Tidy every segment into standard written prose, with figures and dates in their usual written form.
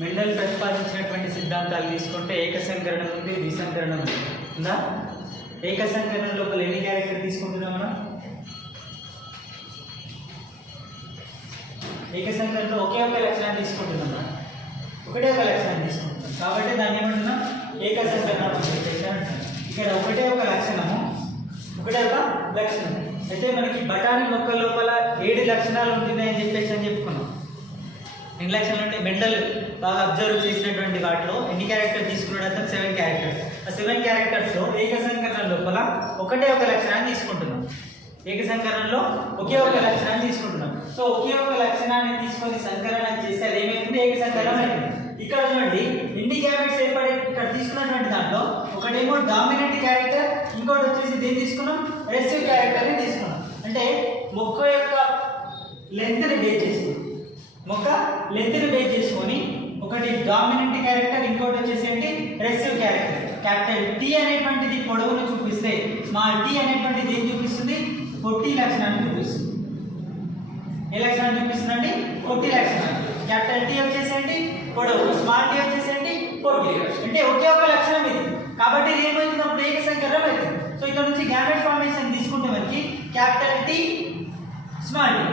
Mendel ప్రతిపాదించినటువంటి సిద్ధాంతాలు తీసుకుంటే ఏకసంకరణం ఉంది, ద్విసంకరణం ఉంది. ఉందా? ఏకసంకరణం లోపల ఎన్ని క్యారెక్టర్ తీసుకుంటున్నాం మనం? ఏకసంకరణలో ఒకే ఒక లక్షణాన్ని తీసుకుంటున్నాం, ఒకటే ఒక లక్షణాన్ని తీసుకుంటున్నాం. కాబట్టి దాన్ని ఏమంటున్నాం? ఏకసంకరణం అని చెప్పేసి అంటున్నాం. ఇక్కడ ఒకటే ఒక లక్షణము, ఒకటే ఒక లక్షణం. అయితే మనకి బఠానీ మొక్క లోపల 7 లక్షణాలు ఉంటున్నాయని చెప్పేసి అని చెప్పుకున్నాం. ఎన్ని లక్షణాలు అంటే మెండల్ బాగా అబ్జర్వ్ చేసినటువంటి వాటిలో ఎన్ని క్యారెక్టర్ తీసుకున్నాడు అతను? 7 క్యారెక్టర్స్. ఆ 7 క్యారెక్టర్స్లో ఏకసంకరణం లోపల ఒకటే ఒక లక్షణాన్ని తీసుకుంటున్నాం. ఏకసంకరణలో ఒకే ఒక లక్షణాన్ని తీసుకుంటున్నాం. సో ఒకే ఒక లక్షణాన్ని తీసుకొని సంకలనం చేస్తే అది ఏమైతుంది? ఏకసంకరణం అయింది. ఇక్కడ చూడండి ఎన్ని గ్యామెట్స్ ఏర్పడి ఇక్కడ తీసుకున్నటువంటి దాంట్లో ఒకటేమో డామినెంట్ క్యారెక్టర్, ఇంకోటి వచ్చేసి దేన్ని తీసుకున్నాం? రెసివ్ క్యారెక్టర్ని తీసుకున్నాం. అంటే మొక్క యొక్క లెంత్ని బేస్ చేసుకున్నాం. మొక్క లెంత్ని బేస్ చేసుకొని ఒకటి డామినెంట్ క్యారెక్టర్, ఇంకోటి వచ్చేసి ఏంటి? రెసివ్ క్యారెక్టర్. క్యాపిటల్ టీ అనేటువంటిది పొడవును చూపిస్తే స్మాల్ టీ అనేటువంటిది ఏం చూపిస్తుంది? పొట్టి లక్షణాన్ని చూపిస్తుంది. ఏ లక్షణాన్ని చూపిస్తుందండి? పొట్టి లక్షణాన్ని. క్యాపిటల్ టీ వచ్చేసేంటి? పొడవు. స్మాల్ టీ వచ్చేసేంటి? పొట్టి. అంటే ఒకే ఒక లక్షణం ఇది. కాబట్టి ఇది ఏమవుతుంది? అప్పుడు ఏకసంకరణం అవుతుంది. సో ఇక్కడ నుంచి గ్యామెట్ ఫార్మేషన్ తీసుకుంటే మనకి క్యాపిటల్ టీ, స్మాల్ టీ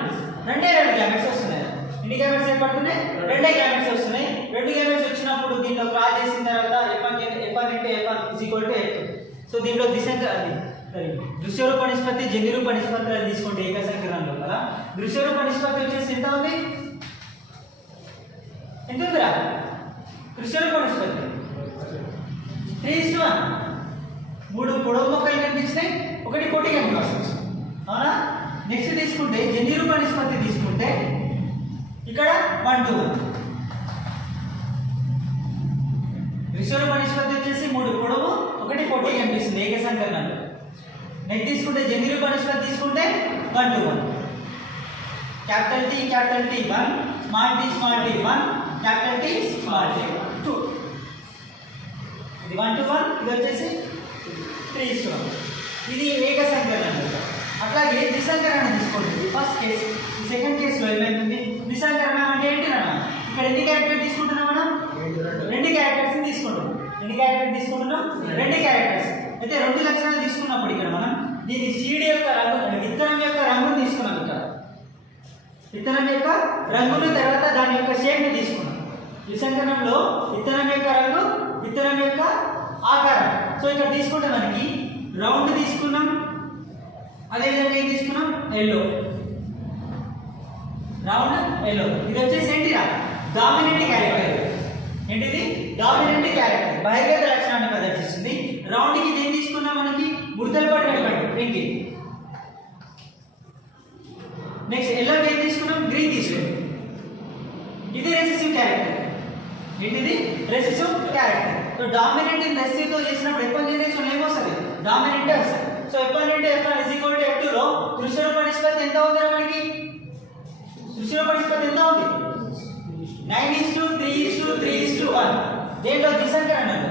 రెండే 2 గ్యామెట్స్ వస్తున్నాయి. ఎన్ని గ్యామెట్స్ ఏర్పడుతున్నాయి? 2 గ్యామెట్స్ వస్తున్నాయి. 2 గ్యామెట్స్ వచ్చినప్పుడు దీంట్లో క్రాస్ చేసిన తర్వాత F1 into F1 F2. So దీంట్లో దృశ్యరూప నిష్పత్తి, జన్యురూప నిష్పత్తులు తీసుకుంటే ఏకసంకరణం లోపల దృశ్యరూప నిష్పత్తి వచ్చేసి ఎంత ఉంది? ఎంత ఉందిరా? దృశ్యరూప నిష్పత్తి 3:1. 3 పొడవు మొక్కలు కనిపించినాయి, 1 పొట్టి కనిపిస్తుంది. అవునా? నెక్స్ట్ తీసుకుంటే జన్యురూప నిష్పత్తి తీసుకుంటే ఇక్కడ 1:1. దృశ్యరూప నిష్పత్తి వచ్చేసి 3 పొడవు, 1 పొట్టి కనిపిస్తుంది ఏకసంకరణంలో. నెక్స్ట్ తీసుకుంటే జన్యురూప నిష్పత్తి తీసుకుంటే 1:1. Capital T 1, small t 1, capital T small t 2. ఇది 1:1, ఇది వచ్చేసి 3:1. ఇది ఏకసంకరణం. అట్లాగే ద్విసంకరణం తీసుకోండి. First case. ఈ సెకండ్ కేసులో ఏమైంది? ద్విసంకరణం అంటే ఏంటి అన్న? ఇక్కడ ఎన్ని క్యారెక్టర్ తీసుకుంటున్నాం మనం? 2 క్యారెక్టర్స్ తీసుకుంటున్నాం. ఎన్ని క్యారెక్టర్ తీసుకుంటున్నాం? 2 క్యారెక్టర్స్. అయితే 2 లక్షణాలు తీసుకున్నప్పుడు ఇక్కడ మనం దీని సీడ్ యొక్క రంగు, విత్తనం యొక్క రంగును తీసుకున్నాం. ఇక్కడ విత్తనం యొక్క రంగును, తర్వాత దాని యొక్క షేప్ని తీసుకున్నాం. ద్విసంకరణంలో విత్తనం యొక్క రంగు, విత్తనం యొక్క ఆకారం. సో ఇక్కడ తీసుకుంటే మనకి రౌండ్ తీసుకున్నాం, అదేవిధంగా ఏం తీసుకున్నాం? ఎల్లో. Round yellow. ఇది వచ్చేసి ఏంటిరా? Dominant character. ఏంటిది? డామినెంట్ క్యారెక్టర్ బహిర్గత లక్షణాన్ని ప్రదర్శిస్తుంది. రౌండ్ కి ఏం తీసుకున్నాం? మనకి ముడతలు పడినటువంటి పింక్. నెక్స్ట్ ఎల్లోకి ఏం తీసుకున్నాం? గ్రీన్ తీసుకున్నాం. ఇది రెసెసివ్ క్యారెక్టర్. ఏంటిది? Recessive character. So dominant in recessive తో చేసినప్పుడు F1 జనరేషన్ ఏమొస్తుంది? డామినెంట్ వస్తుంది. So F1 into F1 F2 లో దృశ్యరూప నిష్పత్తి ఎంత ఉంది మనకి? దృశ్యరూప నిష్పత్తి ఎంత ఉంది? 9:3:3:1. దేంట్లో? ద్విసంకరణంలో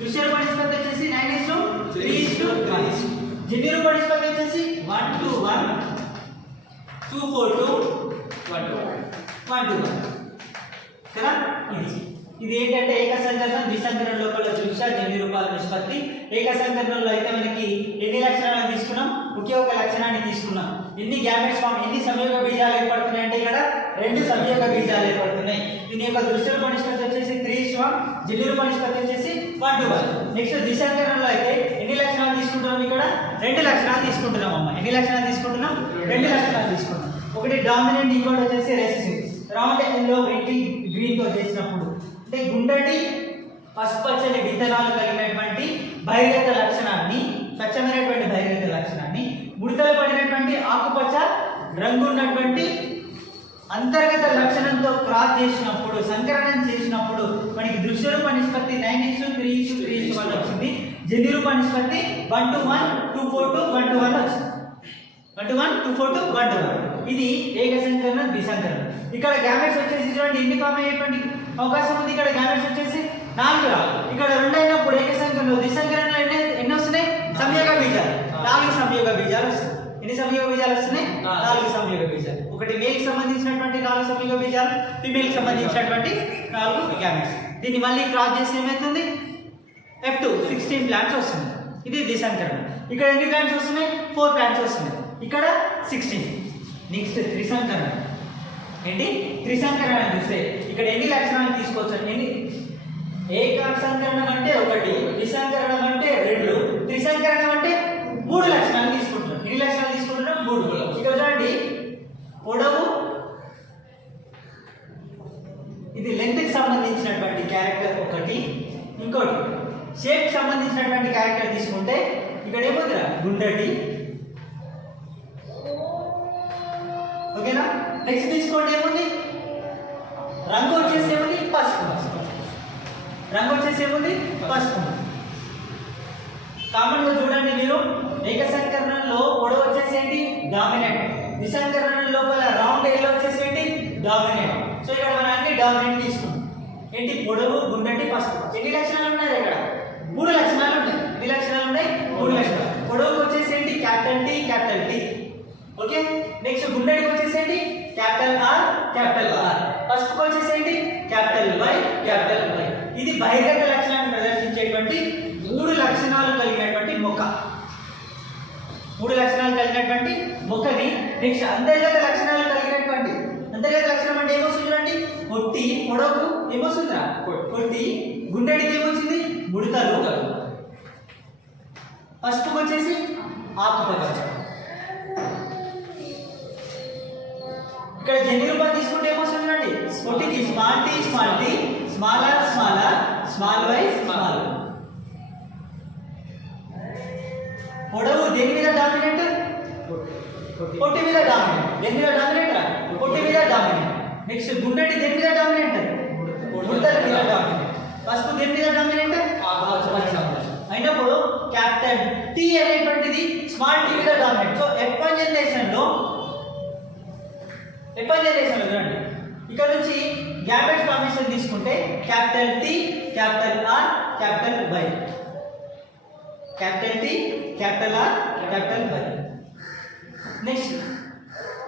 దృశ్యరూప నిష్పత్తి వచ్చేసి 9:3:1. జన్యురూప నిష్పత్తి వచ్చేసి 1:1, 2:4:2 కదా. ఇది ఏంటంటే ఏకసంకరణం, ద్విసంకరణ లోపల దృశ్య జన్యురూపాల నిష్పత్తి. ఏకసంకరణంలో అయితే మనకి ఎన్ని లక్షణాలు తీసుకున్నాం? ఒకే ఒక లక్షణాన్ని తీసుకున్నాం. ఎన్ని గ్యామెట్స్ ఫామ్, ఎన్ని సంయోగ బీజాలు ఏర్పడుతున్నాయి అంటే ఇక్కడ 2 సంయోగ బీజాలు ఏర్పడుతున్నాయి. దీని యొక్క దృశ్యరూప నిష్పత్తి వచ్చేసి 3:1, జన్యురూప నిష్పత్తి వచ్చేసి 1:1. నెక్స్ట్ ద్విసంకరణంలో అయితే ఎన్ని లక్షణాలు తీసుకుంటున్నాం? ఇక్కడ 2 లక్షణాలు తీసుకుంటున్నాం అమ్మ. ఎన్ని లక్షణాలు తీసుకుంటున్నాం? 2 లక్షణాలు తీసుకుంటున్నాం. ఒకటి డామినెంట్, ఇంకోటి వచ్చేసి రెసెసివ్. రౌండ్ ఎల్లో, గ్రీన్ తో చేసినప్పుడు అంటే గుండ్రటి పసుపచ్చని విత్తనాలు కలిగినటువంటి బహిర్గత లక్షణాన్ని, స్వచ్ఛమైనటువంటి బహిర్గత లక్షణాన్ని, ముడతలు పడినటువంటి ఆకుపచ్చ రంగు ఉన్నటువంటి అంతర్గత లక్షణంతో క్రాస్ చేసినప్పుడు, సంకరణం చేసినప్పుడు మనకి దృశ్యరూప నిష్పత్తి 9:3:3:1 వచ్చింది. జన్యురూప నిష్పత్తి 1:1, 2:4:2, 1:1 వచ్చింది. 1:1, 2:4:2, 1:1. ఇది ఏకసంకరణం, ద్విసంకరణం. ఇక్కడ గ్యామెట్స్ వచ్చేసి చూడండి ఎన్ని ఫామ్ అయ్యేటువంటి అవకాశం ఉంది. ఇక్కడ గ్యామెట్స్ వచ్చేసి 4 రా. ఇక్కడ 2 అయినప్పుడు ఏకసంకరణం, ద్విసంకరణలో ఎన్ని వస్తున్నాయి? సంయోగ బీజాలు. 4 సంయోగ బీజాలు వస్తాయి. ఎన్ని సంయోగ బీజాలు వస్తున్నాయి? 4 సంయోగ బీజాలు. ఒకటి మేల్ కి సంబంధించినటువంటి 4 సంయోగ బీజాలు, ఫీమేల్ కి సంబంధించినటువంటి 4 గ్యామెట్స్. దీన్ని మళ్ళీ క్రాస్ చేస్తే ఏమవుతుంది? F2 16 ప్లాంట్స్ వస్తుంది. ఇది దిశాంకరణం. ఇక్కడ ఎన్ని ప్లాంట్స్ వస్తున్నాయి? 4 ప్లాంట్స్ వస్తున్నాయి. ఇక్కడ 16. నెక్స్ట్ త్రిసంకరణం. ఏంటి? త్రిసంకరణం చూస్తే ఇక్కడ ఎన్ని లక్షణాలు తీసుకోవచ్చు? ఎన్ని? ఏకసంకరణం అంటే 1, ద్విసంకరణం అంటే 2, త్రిసంకరణం అంటే 3 లక్షణాలు తీసుకుంటున్నాం. ఎన్ని లక్షణాలు తీసుకుంటున్నాం? 3. ఇక్కడ చూడండి, పొడవు, ఇది లెంత్ కి సంబంధించినటువంటి క్యారెక్టర్ 1, ఇంకోటి షేప్ కి సంబంధించినటువంటి క్యారెక్టర్ తీసుకుంటే ఇక్కడ ఏమవుతుందా? గుండ్రటి. ఓకేనా? నెక్స్ట్ తీసుకోండి, ఏముంది? రంగు వచ్చేసి ఏముంది? పసుపు. రంగు వచ్చేసి ఏముంది? పసుపు. కామన్ గా చూడండి మీరు, ఏకసంకరణంలో పొడవు వచ్చేసి ఏంటి? డామినెంట్. ద్విసంకరణం లోపల రౌండ్ ఏలో వచ్చేసి ఏంటి? డామినెంట్. సో ఇక్కడ మనం అన్ని డామినెంట్ తీసుకున్నాం. ఏంటి? పొడవు, గుండ్రటి, పసుపు. ఎన్ని లక్షణాలు ఉన్నాయి ఇక్కడ? 3 లక్షణాలు ఉన్నాయి. ఎన్ని లక్షణాలు ఉన్నాయి? 3 లక్షణాలు. పొడవుకి వచ్చేసి ఏంటి? Capital T, capital T. Okay. Next గుండ్రటికి వచ్చేసి ఏంటి? Capital R, capital R. పసుపుకి వచ్చేసి ఏంటి? Capital Y, capital Y. ఇది బహిరంగ లక్షణాన్ని ప్రదర్శించేటువంటి 3 లక్షణాలు కలిగినటువంటి మొక్క. 3 లక్షణాలు కలిగినటువంటి మొక్కని నెక్స్ట్ అంతర్గత లక్షణాలు కలిగినటువంటి, అంతర్గత లక్షణం అంటే ఏమొస్తుంది చూడండి, పొట్టి, పొడవు ఏమొస్తుందిరా? పొట్టి. గుండెడికి ఏమొచ్చింది? ముడతలు. పసుపుకి వచ్చేసి ఆకుపచ్చ. ఇక్కడ జన్యు రూపం తీసుకుంటే ఏమొస్తుంది చూడండి, పొట్టికి small tea, small T, smaller, smaller, small why, small. పొడవు దేని మీద డామినెంట్? పొట్టి మీద డామినెంట్. దేని మీద డామినెంట్ రా? పొట్టి మీద డామినెంట్. నెక్స్ట్ గుండెడి దేని మీద డామినెంట్? ముడతల మీద డామినెంట్. పసుపు దేని మీద డామినెంట్? అయినప్పుడు క్యాపిటల్ టీ అనేటువంటిది స్మాల్ టీ మీద డామినెంట్. సో F1 జనరేషన్లో చూడండి, ఇక్కడ నుంచి గ్యామెట్ ఫార్మేషన్ తీసుకుంటే capital T, capital R, capital Y. Capital T, capital R, capital Y. Next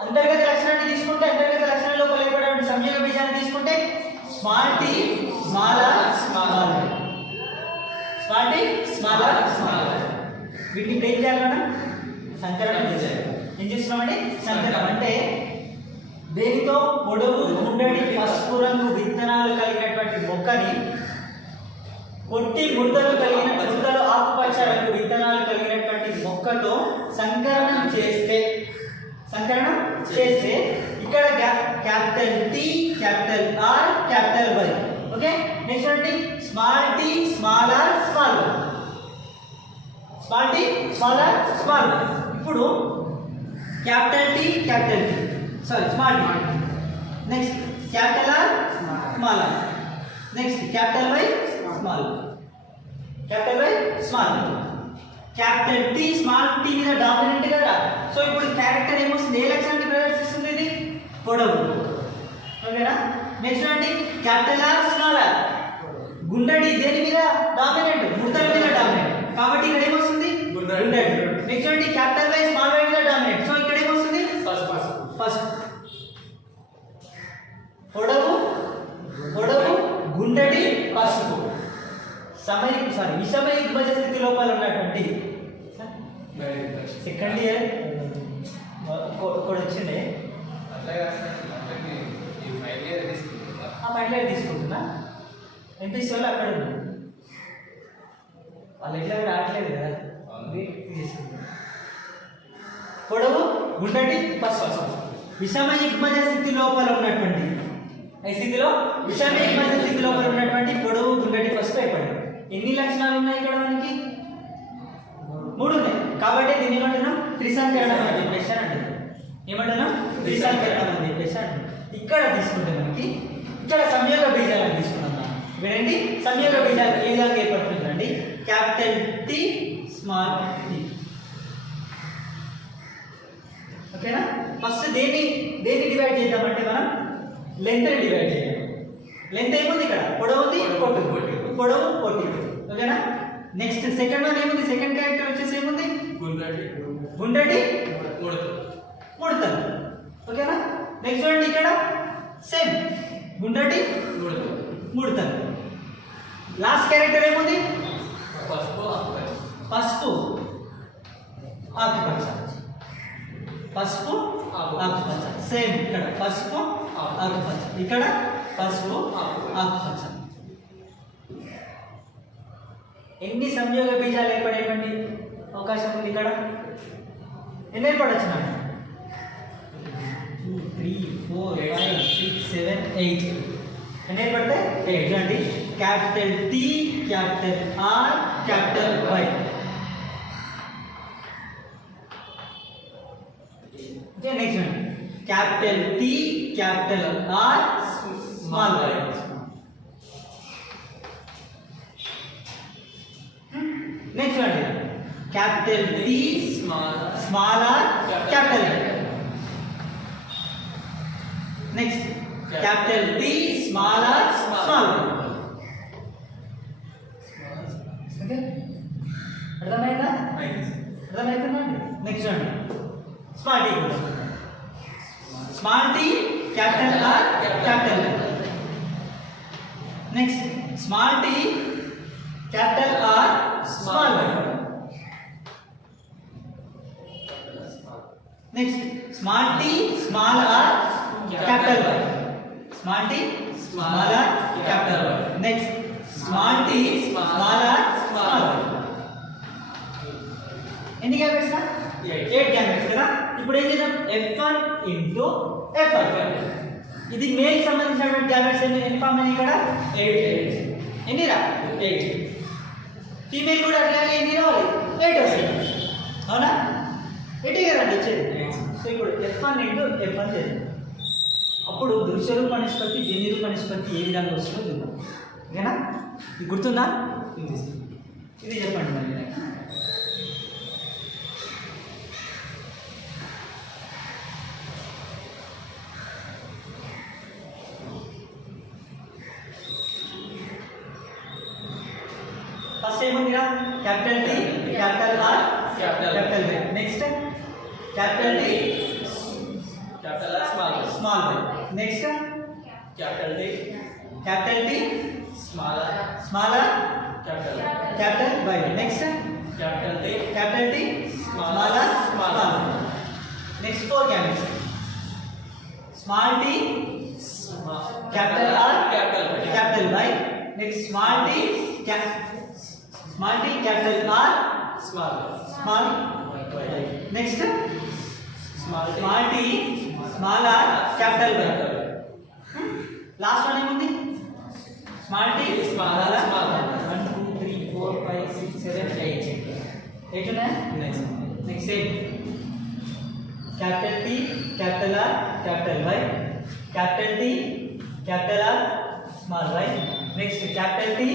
అంతర్గత లక్షణాన్ని తీసుకుంటే, అంతర్గత లక్షణంలో కొలవబడే సంయోగ బీజాన్ని తీసుకుంటే small tea, small are, small why. Small tea, small are, small y. వీటిని ఇప్పుడు ఏం చేయాలి మనం? సంకరణం చేయాలి. ఏం చేస్తున్నామండి? సంకరణం అంటే దేనితో? పొడవు, గుండ్రటి, పసుపు రంగు విత్తనాలు కలిగినటువంటి మొక్కని పొట్టి, ముడతలు కలిగిన, ముడతలు ఆకుపచ్చ రంగు విత్తనాలు కలిగినటువంటి మొక్కతో సంకరణం చేస్తే ఇక్కడ capital T, capital R, capital Y. Okay. Next అంటే small tea, small are, small why. Small tea, small are, small Y. ఇప్పుడు capital T, capital T, sorry small tea. Next capital R, small R. Next capital Y, small. Capital Y, small. Capital T small tea మీద dominant కదా. So ఇప్పుడు character ఏమొస్తుంది? ఏ లక్షణాన్ని ప్రదర్శిస్తుంది? ఇది పొడవు. ఓకేనా? నెక్స్ట్ అంటే క్యాపిటల్ ఆర్, స్మాల్ ఆర్. గుండెడి దేని మీద డామినెంట్? ముడతల మీద డామినెంట్. కాబట్టి ఇక్కడ ఏమొస్తుంది? గుండెడి. నెక్స్ట్ అంటే క్యాపిటల్ వై, స్మాల్ వై మీద డామినెంట్. సో ఇక్కడ ఏమొస్తుంది? పసుపు. పొడవు, గుండెడి, పసుపు. విషమ యుగ్మజ స్థితి లోపల ఉన్నటువంటి సెకండ్ ఇయర్ ఒకటి వచ్చిండే, ఫైనల్ ఇయర్ తీసుకుంటున్నా. ఎంపీసీ వాళ్ళు అక్కడ ఉన్నారు, వాళ్ళు ఎట్లా రావట్లేదు కదా, తీసుకుంటున్నా. పొడవు, గుండెటి, పసుపు. విషమ యుగ్మజ స్థితి లోపల ఉన్నటువంటి ఈ స్థితిలో, విషమ యుగ్మజ స్థితి లోపల ఉన్నటువంటి పొడవు, గుండెటి, పసుపు ఏర్పడింది. ఎన్ని లక్షణాలు ఉన్నాయి ఇక్కడ మనకి? 3 ఉన్నాయి. కాబట్టి దీన్ని ఏమంటున్నాం? త్రిసంకరణం అని చెప్పేసి అంటారు. ఏమంటున్నాం? త్రిసంకరణం అని చెప్పేసి అంటారు. ఇక్కడ తీసుకుంటే మనకి ఇక్కడ సంయోగ బీజాలను తీసుకున్నాం. వినండి, సంయోగ బీజాలు ఏ విధంగా ఏర్పడుతుందండి? Capital T, small T. ఓకేనా? ఫస్ట్ దేన్ని డివైడ్ చేద్దామంటే మనం లెంత్ డివైడ్ చేద్దాం. లెంత్ ఏముంది ఇక్కడ? పొడవు ఉంది, పొడవు, పొట్టి. ఓకేనా? నెక్స్ట్ సెకండ్ వన్ ఏముంది? సెకండ్ క్యారెక్టర్ వచ్చేసి ఏముంది? గుండ్రటి, ముడతలు ఓకేనా. నెక్స్ట్ చూడండి ఇక్కడ సేమ్ గుండ్రటి ముడతలు. లాస్ట్ క్యారెక్టర్ ఏముంది? పసుపు ఆకుపచ్చ. పసుపు ఆకుపచ్చ. సేమ్ ఇక్కడ పసుపు ఆకుపచ్చ, ఇక్కడ పసుపు ఆకుపచ్చ. ఎన్ని సంయోగ బీజాలు ఏర్పడేటువంటి అవకాశం ఉంది ఇక్కడ? ఎన్ని ఏర్పడచ్చు నాకు? 2, 3, 4, 5, 6, 7, 8. ఎన్ని ఏర్పడతాయి? 8. చూడండి, capital T, capital R, capital Y. Next చూడండి, capital T, capital R, small why. Next చూడండి, capital T, small are, capital Y. Next capital T, small are, small Y. Okay, అర్థమైందా? అర్థమవుతుందండి. నెక్స్ట్ చూడండి, స్మాల్ టీ కూడా. Small tea, capital R, capital Y. Next small tea, capital R, small why. Next small tea, small are, capital Y. Small tea, small are, capital Y. Next small tea, small are, small y. ఎన్ని gametes? 8 gametes కదా. ఇప్పుడు ఏం చేద్దాం? F1 into F1. ఇది male సంబంధించినటువంటి gametes ఎన్ని form అయినాయి ఇక్కడ? 8. ఎన్ని రా? 8. ఫీమేల్ కూడా అట్లాగే ఎన్ని రావాలి? 8 వస్తాయి. అవునా? 8 కదండి వచ్చేది. సో ఇప్పుడు F1 ఇంటూ F1 చేద్దాం. అప్పుడు దృశ్య రూప నిష్పత్తి, జన్య రూప నిష్పత్తి ఏ విధంగా వస్తుందో చూద్దాం. ఓకేనా? ఇది గుర్తుందా? ఇది చెప్పండి మళ్ళీ. ఫస్ట్ ఏముందిరా? Capital T, capital R, capital Y. Next capital T, capital R, small r. Small why. Next Capital T, capital T, small r. Small r, Capital R. Capital Y. Next Capital T, capital T, small are, small why. Next 4 gametes. Small tea, capital R, capital Y. Capital Y. Next small tea, capital R, Small small y. Next Small t, small tea, small are, capital Y. Last one ఏముంది? Small t, Small r, small r. 1 2 3 4 5 6 7 8. 8 ఉన్నాయా? Next. Next same capital T, capital R, capital Y. Capital T, capital R, small why. Next capital T,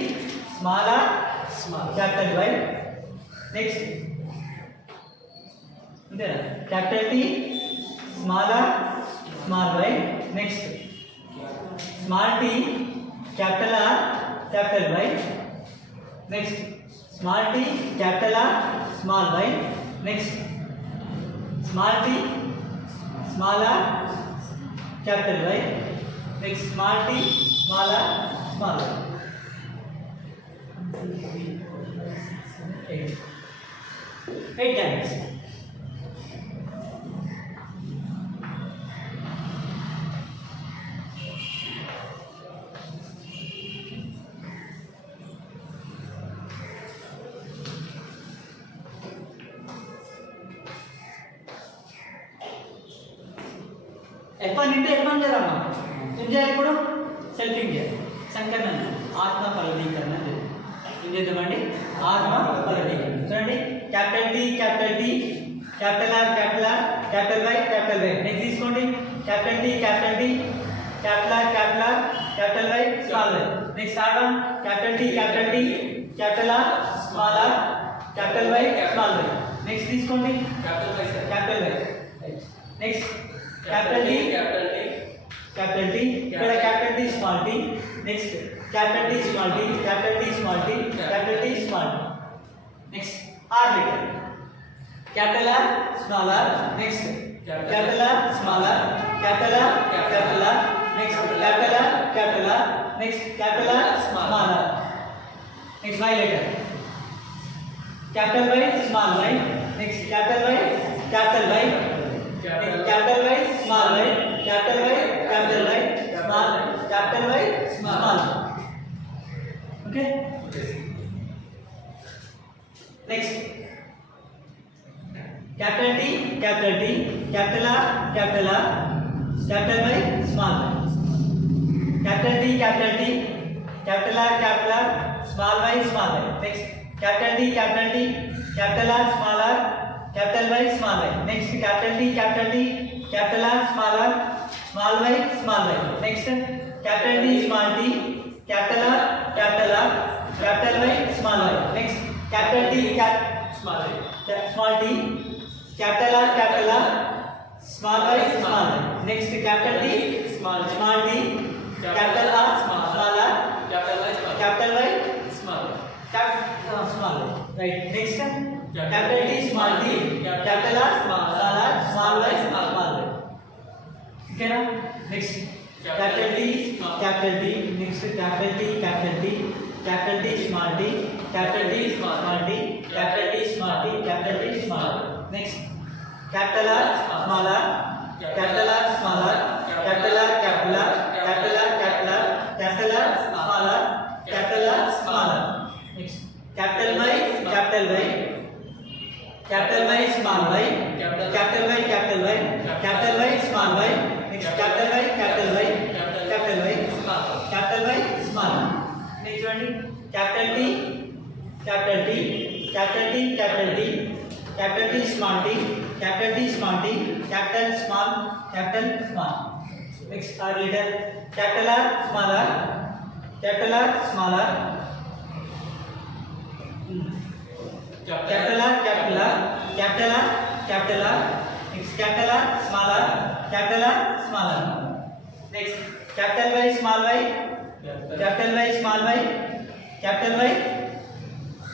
small R, Small. Capital Y. Next అంతేనా? Capital T, small are, small why. Next small tea, capital R, capital Y. Next small tea, capital R, small why. Next small tea, small are, capital Y. Next small tea, small are, small Y. 8 times. F1 into F1 చేద్దామా? ఏం చేయాలి ఇప్పుడు? సెల్ఫింగ్ చేయాలి. సంకలనం, ఆత్మ ఫలదీకరణ చేయాలి. ఏం చేద్దామండి? ఆత్మ ఫలదీకరణ. చూడండి, capital T, capital T, capital R, capital R, capital Y, capital Y. Next తీసుకోండి, capital T, capital T, capital R, capital R, capital Y, small why. Next third one, capital T, capital T, capital R, small are, capital Y, small why. Next తీసుకోండి, Capital Y, sir. Capital Y. Next capital T, Capital T, capital T, ఇక్కడ capital T, small tea. Next capital T, small tea, capital T, small tea, capital T, small tea. Next R letter. capital R, small r, next capital R, small r, capital R, capital R, next capital R, capital R, next capital R, small r, next Y letter, capital Y, small y, next capital Y, capital Y, next capital Y, small y, capital Y, capital Y, small, capital Y, small, okay, next capital T, capital T, capital R, capital R, capital Y, small y, capital T, capital T, capital R, capital R, small y, small y, next capital T, capital T, capital R, small r, capital Y, small y, next capital T, capital T, capital R, small y, small y, next capital T, small t, capital R, capital Y, small y, next capital T, Small y. small t, capital R, small y, small y, next capital T, Small t. small t, capital R, small r, Capital Y, small. capital Y, Small. small y, right, next capital T, small t, capital R, small y, small y, okay na, next capital T, capital T, next capital T, capital T, capital T, small t, capital T, small t, capital T, small t, capital T, small, next capital R, small r, capital R, small r, capital R, capital R, capital R, capital R, capital R, small r, capital R, small r, next capital Y, capital Y, capital Y, small y, capital Y, capital Y, capital Y, small y, next capital Y, capital Y, capital Y, capital Y, small, next one capital T, capital T, capital T, capital T, capital T, small t, capital T, small t, capital small, next R letter, capital R, small r, capital R, small r, capital R, capital R, capital R, capital R, next capital R, small r, capital R, small r, next capital Y, small y, capital Y, small y, capital Y,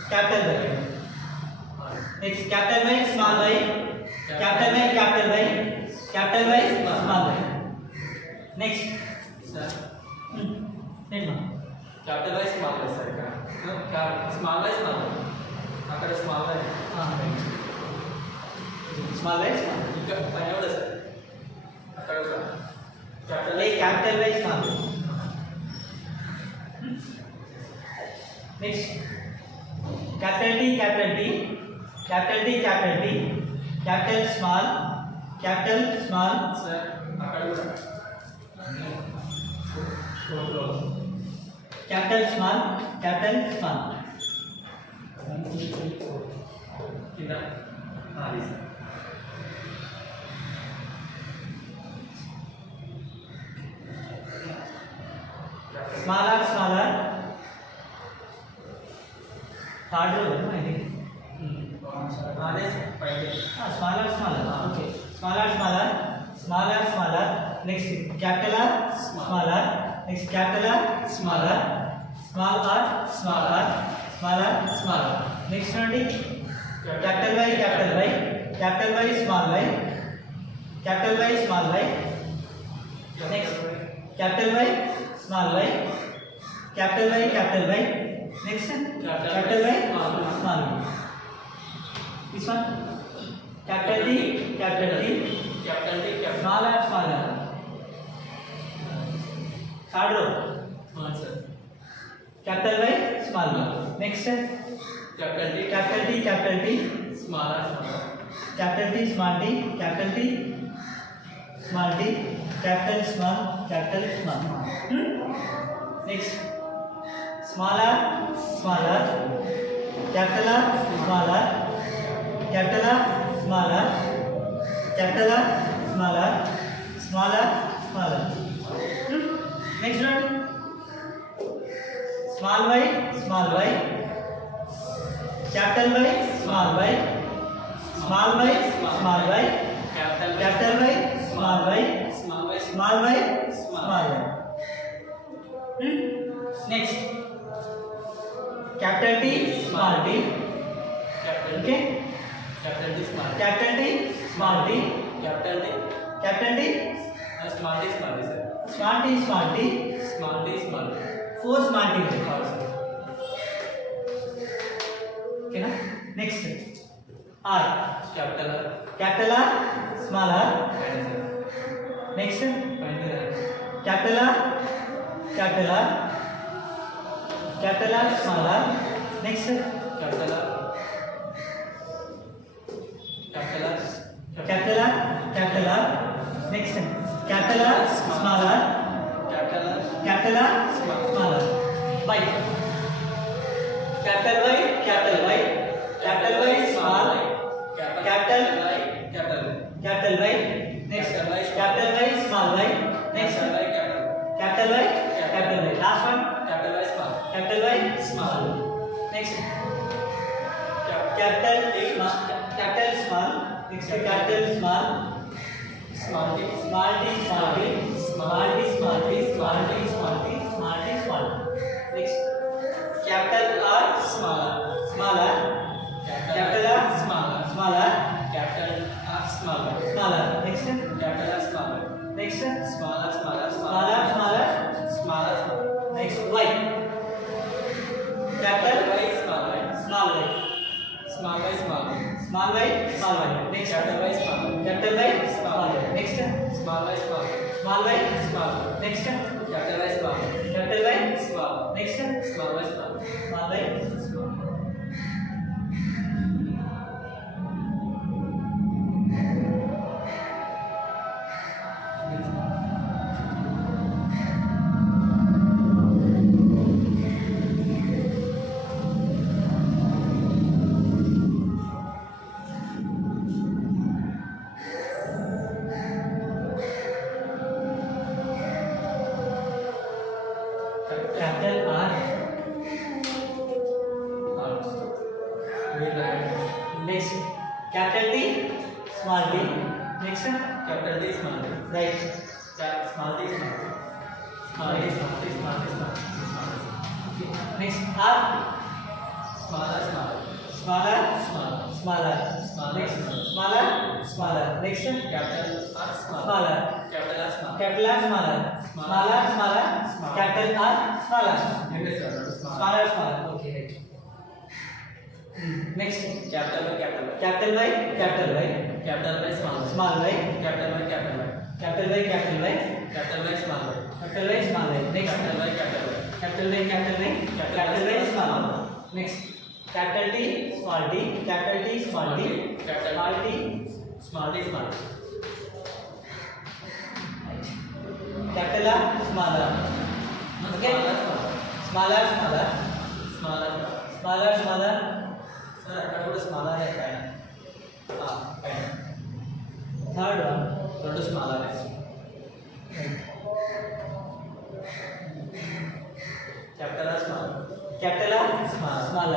capital Y, next capital Y, small y, capital Y, capital Y, capital Y, small y, next Sir. capital Y, small y, sir. No, small y, small y. అక్కడ small y. small y, small ఇంకా పైన కూడా sir అక్కడ ఒక capital y, capital Y, small y, next capital T, capital T, capital T, capital T, capital small, sir అక్కడ కూడా capital small, కింద అది sir smaller, third row, I think. అదే పైన Smaller, okay. Smaller, next capital R, smaller, next capital R, smaller, small r, smaller, next one capital Y, capital Y, small y, capital Y, small y, next capital Y, small y, capital Y, next capital Y, small y, this one capital T, smaller, third row, sir capital Y, small y, next capital T, capital T, small r, capital T, small t, capital T, small t, capital small, next smaller, capital R, smaller, capital R, smaller, capital R, smaller, next one small y, capital Y, small y, capital Y, small y, next capital T, small t, okay, capital T small capital T small T capital T small T sir small T small T 4 small T okay ना next R capital R small are next capital R small are next capital R next capital R small R Y capital Y small capital Y next capital Y small Y next capital Y last one capital Y small next capital small next capital small small t next capital R small r capital R small are next next small are next Y capital small Y next capital Y small next small Y next capital Y next small Y capital R next capital T small t next right next R small r next small r next small r capital R small r capital R small r okay right next capital Y small Y capital Y small Y next capital Y small next capital T small T capital R small R okay small R sir अక్కడ కూడా small R పైన third one రెండు small R capital R small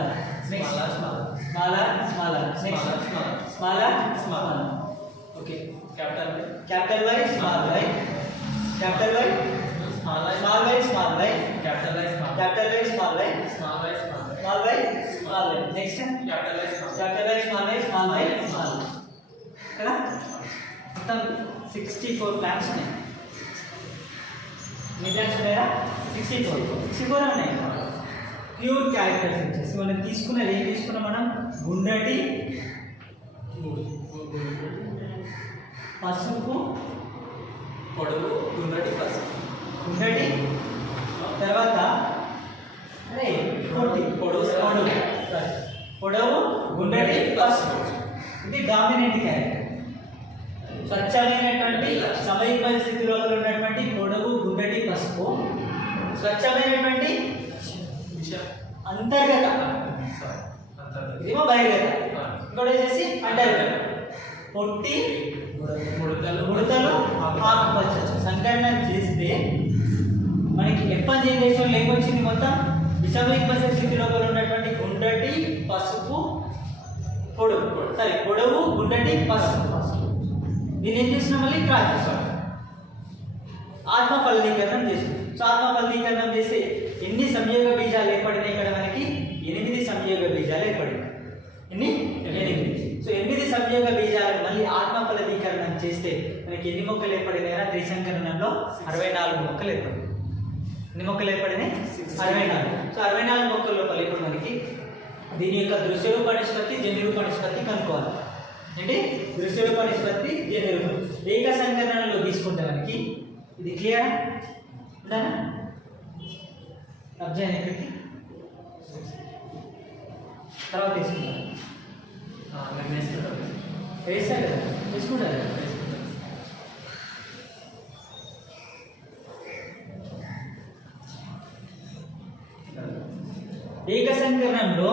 next small R okay capital Y small Y capital Y small Y small Y next capital Y small Y కదా మొత్తం 64 plans ఉన్నాయి ఎన్ని plans ఉన్నాయా 64 ఉన్నాయి ప్యూర్ క్యారెక్టర్స్ వచ్చేసి మనం తీసుకున్నది ఏం తీసుకున్నాం మనం గుండ్రటి పసుపు పొడవు గుండ్రటి తర్వాత అరే పొడవు గుండ్రటి పసుపు ఇది డామినేట్ క్యారెక్టర్ స్వచ్ఛమైనటువంటి సమయ పరిస్థితిలో ఉన్నటువంటి పొడవు గుండ్రటి పసుపు స్వచ్ఛమైనటువంటి అంతర్గత ఇదేమో బహిర్గత ఇంకోటి వచ్చేసి అంతర్గత పొట్టి ముడతలు ఆకుపచ్చ సంకలనం చేస్తే మనకి F1 జనరేషన్లో ఏమొచ్చింది మొత్తం విషమ స్థితి లోపల ఉన్నటువంటి గుండ్రటి పసుపు పొడవు గుండ్రటి పసుపు దీన్ని ఏం చేసినా మళ్ళీ క్రాస్ చేస్తాం ఆత్మ ఫలదీకరణం చేస్తుంది సో ఆత్మ ఫలదీకరణం చేస్తే ఎన్ని సంయోగ బీజాలు ఏర్పడినాయి ఇక్కడ మనకి 8 సంయోగ బీజాలు ఏర్పడినాయి ఎన్ని 8 సో 8 సంయోగ బీజాలను మళ్ళీ ఆత్మ ఫలదీకరణం చేస్తే మనకి ఎన్ని మొక్కలు ఏర్పడినాయా? త్రిసంకరణంలో 64 మొక్కలు ఏర్పడినాయి. ఎన్ని మొక్కలు ఏర్పడినాయి? 64. సో 64 మొక్కల లోపల ఇప్పుడు మనకి దీని యొక్క దృశ్యరూప నిష్పత్తి, జన్యురూప నిష్పత్తి కనుక్కోవాలి. అంటే దృశ్యరూప నిష్పత్తి, జన్యురూపం ఏక సంకరణలో తీసుకుంటే మనకి ఇది క్లియరా? ఉంటానా? అబ్జైన్ ఎక్కడికి తర్వాత తీసుకుంటాను. వేస్తారు కదా, తీసుకుంటారు కదా. ఏక సంకరణంలో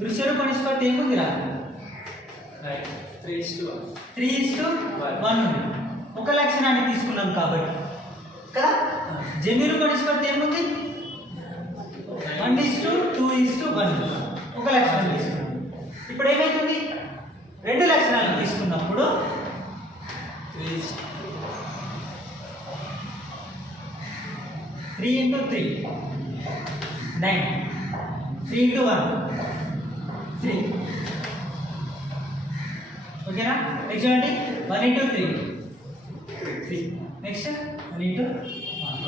దృశ్యరూప నిష్పత్తి ఏముంది రా? 3:1 ఉంది. ఒక లక్షణాన్ని తీసుకున్నాం కాబట్టి కదా. జన్యురూప నిష్పత్తి ఏముంది? 1:2:1. ఒక లక్షణం తీసుకున్నాం. ఇప్పుడు ఏమైతుంది? 2 లక్షణాలు తీసుకున్నప్పుడు 3 × 3 9, 3 × 1 3. ఓకేనా? నెక్స్ట్ చూడండి 1 × 3 3. నెక్స్ట్ 1 × 1.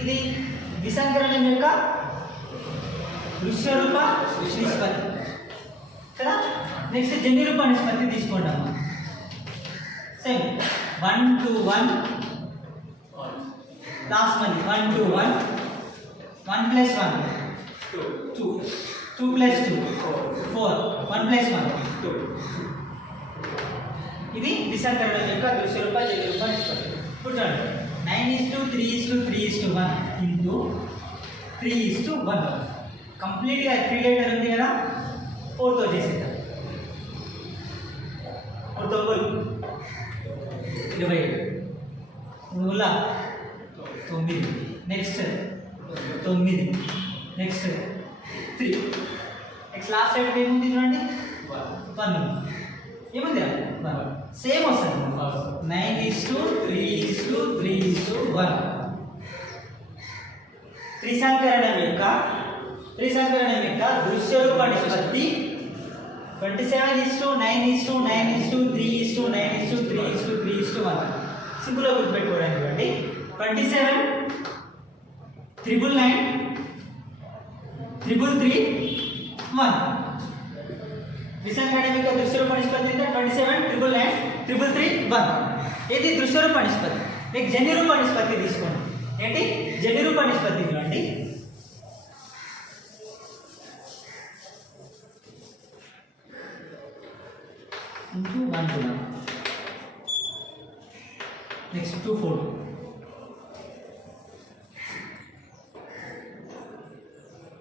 ఇది విసంకరణం యొక్క దృశ్యరూప నిష్పత్తి కదా. నెక్స్ట్ జన్యురూప నిష్పత్తి తీసుకుంటాము. సేమ్ 1:1 లాస్ట్ మళ్ళీ 1:1 1 + 1 2 2 + 2 4 1 + 1 2. ఇది విసంకరణం యొక్క దృశ్యరూప జన్యురూప నిష్పత్తి. ఇప్పుడు చూడండి 9:3:3:1 ఇంటూ 3:1. కంప్లీట్గా క్రియేటర్ ఉంది కదా, 4తో చేసేద్దాం. 4 9 20 9. Next 9. Next 3. Next last side ఏముంది చూడండి 1 ఏముంది? సేమ్ వస్తుంది 9:3:3:1. త్రిసంకరణం యొక్క దృశ్యరూప నిష్పత్తి 27:9:9:3:9:3:1. సింపుల్గా గుర్తుపెట్టుకోవడానికి చూడండి 27 999 333 1. విసంకరణం యొక్క దృశ్యరూప నిష్పత్తి 27 999 333 1. ఇది దృశ్యరూప నిష్పత్తి. మీకు జన్యురూప నిష్పత్తి తీసుకోండి. ఏంటి జన్యురూప నిష్పత్తి? చూడండి into 1:1. Next 2:4.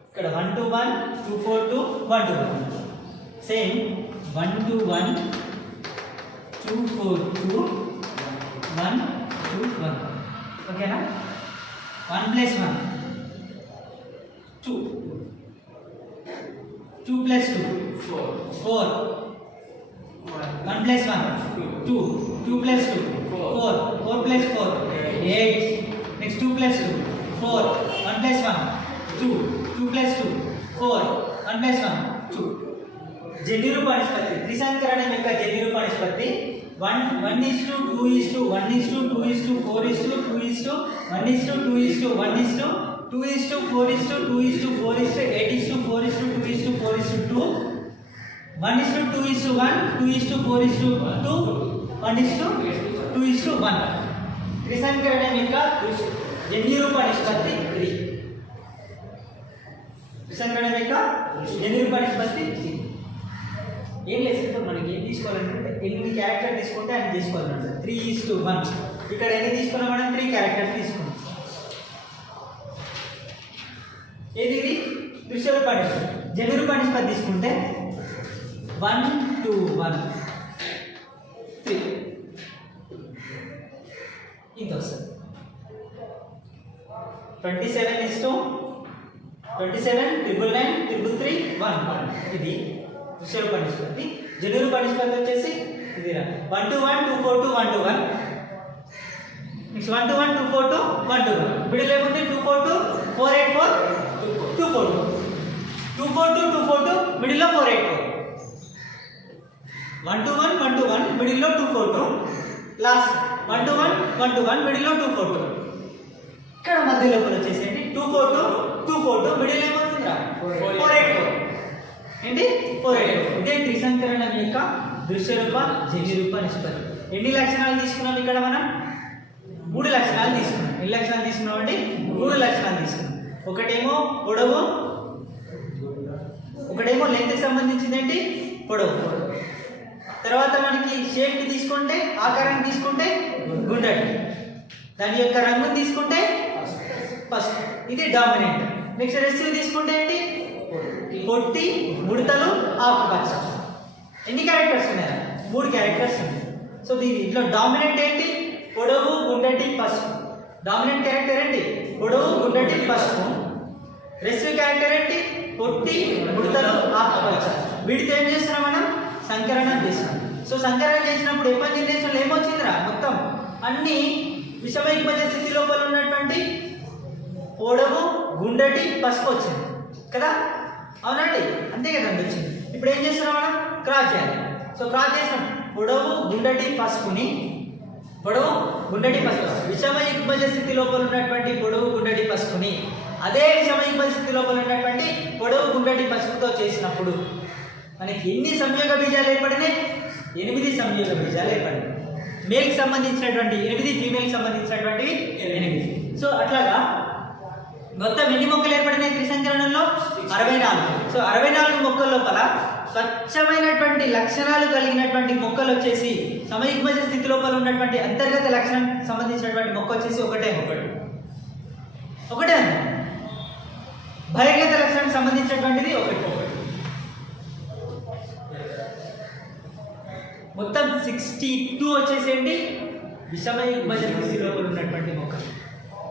ఇక్కడ 1:1 2:4 1:1. సేమ్ 1:1 2:4 1:1. ఓకేనా? 1 + 1 2 2 + 2 4 1 + 1 2 2 + 2 4 4 + 4 8. నెక్స్ట్ 2 + 2 4 1 + 1 2 2 + 2 4 1 + 1 2. జన్యురూప నిష్పత్తి త్రిసంకరణం యొక్క జన్యురూప నిష్పత్తి 1:2:2:1:2:2:1:2:4:2:8:4:2:2:2 1:2:1 2:4:2 1:2:1. త్రిసంకరణం యొక్క జన్యురూప నిష్పత్తి 3. త్రిసంకరణం యొక్క జన్యురూప నిష్పత్తి 3. ఏం లేదు, మనకి ఏం తీసుకోవాలంటే ఎన్ని క్యారెక్టర్ తీసుకుంటే అని తీసుకోవాలంటే 3:1. ఇక్కడ ఎన్ని తీసుకున్నాం మనం? 3 క్యారెక్టర్స్ తీసుకున్నాం. ఏది దృశ్యరూప నిష్పత్తి. జన్యురూప నిష్పత్తి తీసుకుంటే 1:1 3 ఇంత వస్తుంది. 27:27 999 333 1. ఇది దృశ్యరూప నిష్పత్తి. జన్యురూప నిష్పత్తి వచ్చేసి ఇది 1:1 2:4 1:1. నెక్స్ట్ 1:1 2:4 1:1. మిడిల్ లేకుంటే 2:4 484 2:4 2:4 2:4 మిడిల్లో 484. 1 to 1 1 to 1 మిడిల్లో 2 4 2 లాస్ట్ 1 to 1 1 to 1 మిడిల్లో 2 4 2 ఇక్కడ మధ్య లోపల వచ్చేసేంటి 2 4 2 2 4 2 మిడిల్ ఏమవుతుందిరా 4 8 4 ఏంటి 4 8 ఇదే త్రిసంకరణం యొక్క దృశ్యరూప జన్యరూప నిష్పత్తి. ఎన్ని లక్షణాలు తీసుకున్నాం ఇక్కడ మనం? 3 లక్షణాలు తీసుకున్నాం. ఎన్ని లక్షణాలు తీసుకున్నాం అండి? 3 లక్షణాలు తీసుకున్నాం. ఒకటేమో పొడవు, ఒకటేమో లెంత్కి సంబంధించింది ఏంటి పొడవు, తర్వాత మనకి షేప్కి తీసుకుంటే ఆకారాన్ని తీసుకుంటే గుండ్రటి, దాని యొక్క రంగుని తీసుకుంటే పసుపు, ఇది డామినెంట్. నెక్స్ట్ రెసివ్ తీసుకుంటే ఏంటి పొట్టి, ముడతలు, ఆకుపచ్చ. ఎన్ని క్యారెక్టర్స్ ఉన్నాయి? 3 క్యారెక్టర్స్ ఉన్నాయి. సో దీంట్లో డామినెంట్ ఏంటి? పొడవు, గుండ్రటి, పసుపు. డామినెంట్ క్యారెక్టర్ ఏంటి? పొడవు, గుండ్రటి, పసుపు. రెసివ్ క్యారెక్టర్ ఏంటి? పొట్టి, ముడతలు, ఆకుపచ్చ. వీటితో ఏం చేస్తున్నాం మనం? సంకరణం చేస్తున్నాం. సో సంకరణం చేసినప్పుడు ఎప్పటి జనరేషన్లో ఏమొచ్చిందిరా? మొత్తం అన్ని విషమైక్మజ స్థితి లోపల ఉన్నటువంటి పొడవు, గుండ్రటి, పసుపు వచ్చింది కదా, అవునండి? అంతే కదండి వచ్చింది. ఇప్పుడు ఏం చేస్తున్నాం మనం? క్రాస్ చేయాలి. సో క్రాస్ చేసినాం పొడవు, గుండ్రటి, పసుపుని, పొడవు, గుండ్రటి, పసుపు విషమైక్మజ స్థితి లోపల ఉన్నటువంటి పొడవు, గుండ్రటి, పసుపుని అదే విషమైక్మజ స్థితి లోపల ఉన్నటువంటి పొడవు, గుండ్రటి, పసుపుతో చేసినప్పుడు మనకి ఎన్ని సంయోగ బీజాలు ఏర్పడినాయి? 8 సంయోగ బీజాలు ఏర్పడినాయి. మేల్కి సంబంధించినటువంటి 8, ఫీమేల్కి సంబంధించినటువంటి 8. సో అట్లాగా మొత్తం ఎన్ని మొక్కలు ఏర్పడినాయి త్రిసంకరణంలో? 64. సో 64 మొక్కల లోపల స్వచ్ఛమైనటువంటి లక్షణాలు కలిగినటువంటి మొక్కలు వచ్చేసి సమయుగ్మజ స్థితి లోపల ఉన్నటువంటి అంతర్గత లక్షణం సంబంధించినటువంటి మొక్క వచ్చేసి ఒకటే బహిర్గత లక్షణానికి సంబంధించినటువంటిది ఒకటి. మొత్తం 62 వచ్చేసేంటి విషమయుగ్మజ స్థితి లోపల ఉన్నటువంటి మొక్కలు.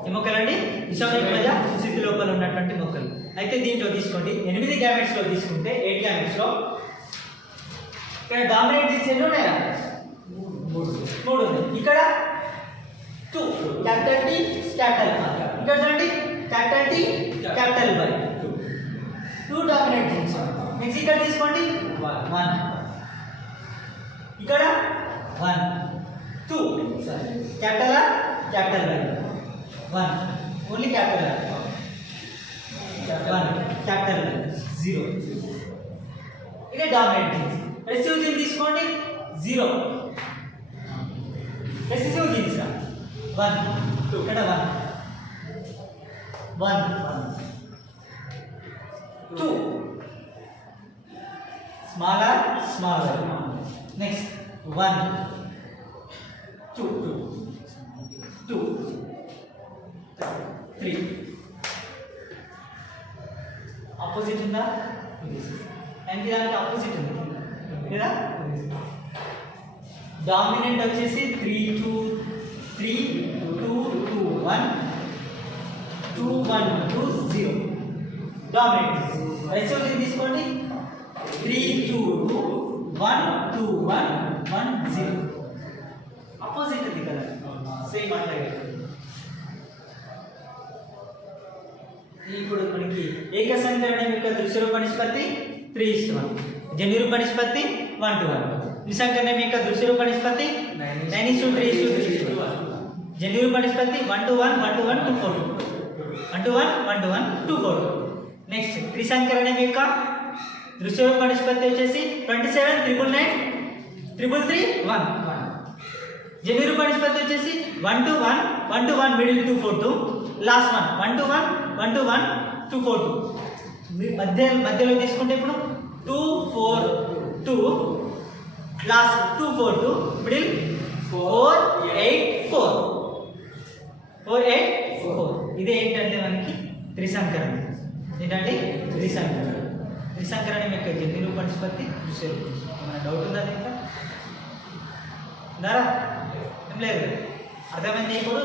ఈ మొక్కలండి విషమయుగ్మజ స్థితి లోపల ఉన్నటువంటి మొక్కలు. అయితే దీంట్లో తీసుకోండి 8 గ్యామెట్స్లో తీసుకుంటే 8 గ్యామెట్స్లో ఇక్కడ డామినేట్ జీన్స్ ఎన్ని ఉన్నాయా? 3 ఉన్నాయి. ఇక్కడ 2 క్యాపిటల్ టీ క్యాపిటల్ ఆర్. ఇక్కడ చూడండి capital T capital Y 2 dominate genes. Next ఇక్కడ తీసుకోండి 1, ఇక్కడ 1 2 capital R capital Y 1 only capital R 1 capital Y 0. ఇదే డామినేట్ జీన్స్. రెసిసివ్ జీన్ తీసుకోండి 0. రెసిసివ్ జీన్స్ 1 ఇక్కడ 1 2 స్మాలర్ నెక్స్ట్ 1 2 3 ఆపోజిట్ ఉందా? అండ్ దానికి ఆపోజిట్ ఉంది కదా. డామినెంట్ వచ్చేసి 3 2 3 2 2 1 2 1 2 0 డామినెంట్. రెసిసివ్ తీసుకోండి 3 2 2 1 2 1 1 0 ఆపోజిట్ ఉంది కదా, సేమ్ అట్లాగే. ఇప్పుడు మనకి ఏక సంకరణం యొక్క దృశ్యరూప నిష్పత్తి 3:1, జన్యురూప నిష్పత్తి 1:1. విసంకరణం యొక్క దృశ్యరూప నిష్పత్తి 9:3:3. జన్యురూప నిష్పత్తి 1:1 1:1 2:4 1:1 1:1 2:4. నెక్స్ట్ త్రిసంకరణం యొక్క దృశ్యరూప నిష్పత్తి వచ్చేసి 27 999 333 1. జన్యురూప నిష్పత్తి వచ్చేసి 1:1 1:1 మిడిల్ 242 లాస్ట్ 1:1 1:1 242. మధ్యలో తీసుకుంటే ఇప్పుడు 242 లాస్ట్ 242 మిడిల్ 484 484. ఇదే ఏంటంటే మనకి త్రిసంకరణం. ఏంటంటే త్రిసంకరణం యొక్క జన్యురూప నిష్పత్తి దృశ్యరూపం. ఏమైనా డౌట్ ఉందా దీంట్లో? ఉన్నారా? ఏం లేదు. అర్థమైంది. ఇప్పుడు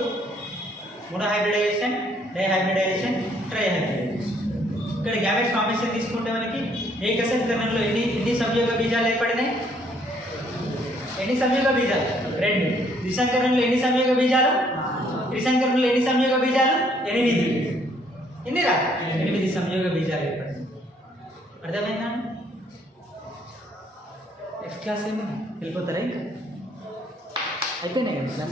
మోనోహైబ్రిడైజేషన్, డైహైబ్రిడైజేషన్, ట్రైహైబ్రిడైజేషన్. ఇక్కడ గ్యామెట్స్ ఫార్మేషన్ తీసుకుంటే మనకి ఏక సంకరణంలో ఎన్ని సంయోగ బీజాలు ఏర్పడినాయి? ఎన్ని సంయోగ బీజాలు? 2. ద్విసంకరణంలో ఎన్ని సంయోగ బీజాలు? త్రిసంకరణంలో ఎన్ని సంయోగ బీజాలు? 8. ఎన్నిరా? 8 సంయోగ బీజాలు ఏర్పడినాయి. అర్థమైందా? నెక్స్ట్ క్లాస్ ఏమో వెళ్ళిపోతారా ఇంకా అయిపోయినాయి కదా